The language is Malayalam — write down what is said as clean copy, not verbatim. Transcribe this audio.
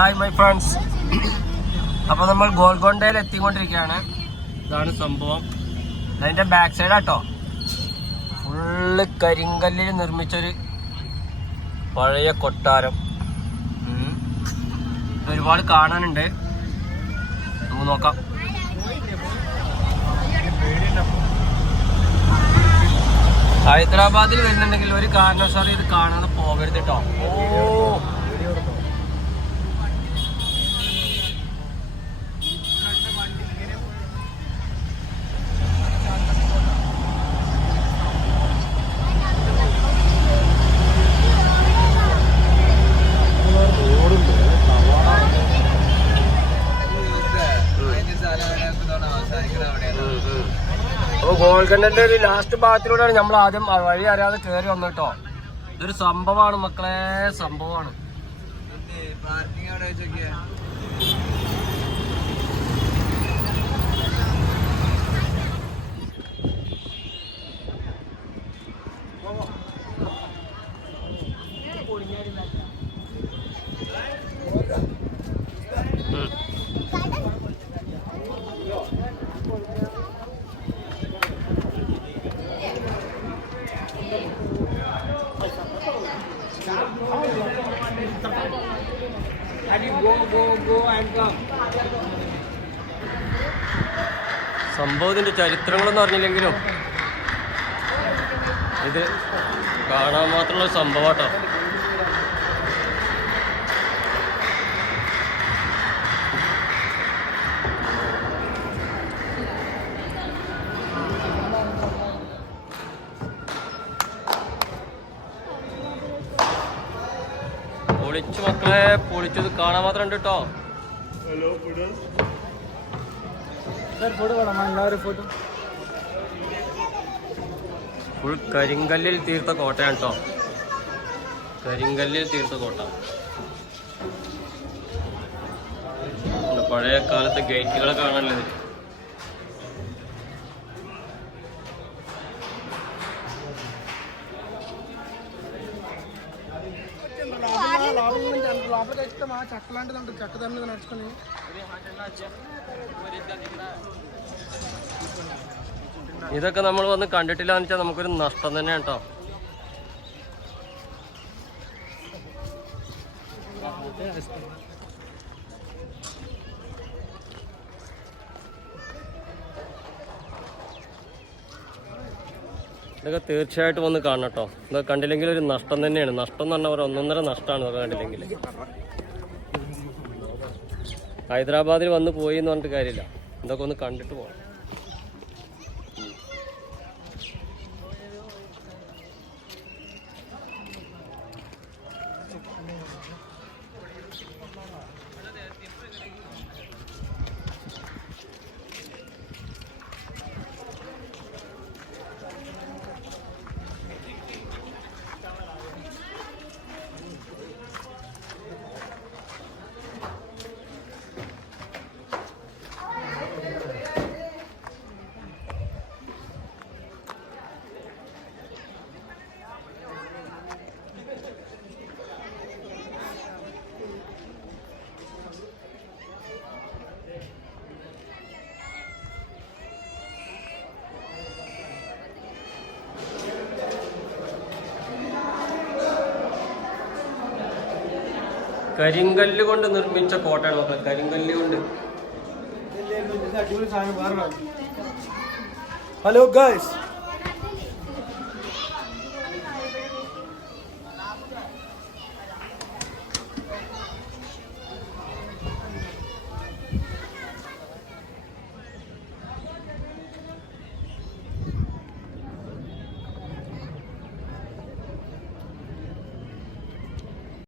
Hi my friends. അപ്പോൾ നമ്മൾ ഗോൽക്കൊണ്ടയിൽ എത്തിക്കൊണ്ടിരിക്കുകയാണ്. ഇതാണ് സംഭവം. അതിൻ്റെ ബാക്ക് സൈഡാട്ടോ ഫുള്ള് കരിങ്കല്ലിൽ നിർമ്മിച്ചൊരു പഴയ കൊട്ടാരം. ഒരുപാട് കാണാനുണ്ട്, നമുക്ക് നോക്കാം. ഹൈദരാബാദിൽ വരുന്നുണ്ടെങ്കിൽ ഒരു കാരണവശാലും ഇത് കാണാതെ പോകരുത് കേട്ടോ. അപ്പോൾ ഗോൾക്കൊണ്ടയുടെ ഒരു ലാസ്റ്റ് ഭാഗത്തിലൂടെയാണ് നമ്മൾ ആദ്യം വഴി അറിയാതെ കയറി വന്നിട്ടോ. ഇതൊരു സംഭവമാണ് മക്കളെ, സംഭവമാണ്. സംഭവത്തിന്റെ ചരിത്രങ്ങളെന്ന് പറഞ്ഞില്ലെങ്കിലും ഇത് കാണാൻ മാത്രമുള്ള സംഭവട്ടോ. പൊളിച്ചു മക്കളെ, പൊളിച്ചത് കാണാൻ മാത്രം ഉണ്ട് കേട്ടോ. ഫുൾ കരിങ്കല്ലിൽ തീർത്ത കോട്ടയാണ് കേട്ടോ. കരിങ്കല്ലിൽ തീർത്ത കോട്ട. പഴയ കാലത്തെ ഗേറ്റുകളെ കാണാനുള്ളത്. ഇതൊക്കെ നമ്മൾ വന്ന് കണ്ടിട്ടില്ല എന്ന് വെച്ചാൽ നമുക്കൊരു നഷ്ടം തന്നെയാണ് കേട്ടോ. ഇതൊക്കെ തീർച്ചയായിട്ടും വന്ന് കാണണം കേട്ടോ. ഇതൊക്കെ കണ്ടില്ലെങ്കിൽ ഒരു നഷ്ടം തന്നെയാണ്. നഷ്ടം എന്ന് പറഞ്ഞാൽ ഒരു ഒന്നൊന്നര നഷ്ടമാണ് ഇതൊക്കെ കണ്ടില്ലെങ്കിൽ. ഹൈദരാബാദിൽ വന്ന് പോയി എന്ന് പറഞ്ഞിട്ട് കാര്യമില്ല, ഇതൊക്കെ ഒന്ന് കണ്ടിട്ട് പോകണം. കരിങ്കല്ല് കൊണ്ട് നിർമ്മിച്ച കോട്ടയാണ് നോക്കാം. കരിങ്കല്ല് കൊണ്ട്. Hello guys.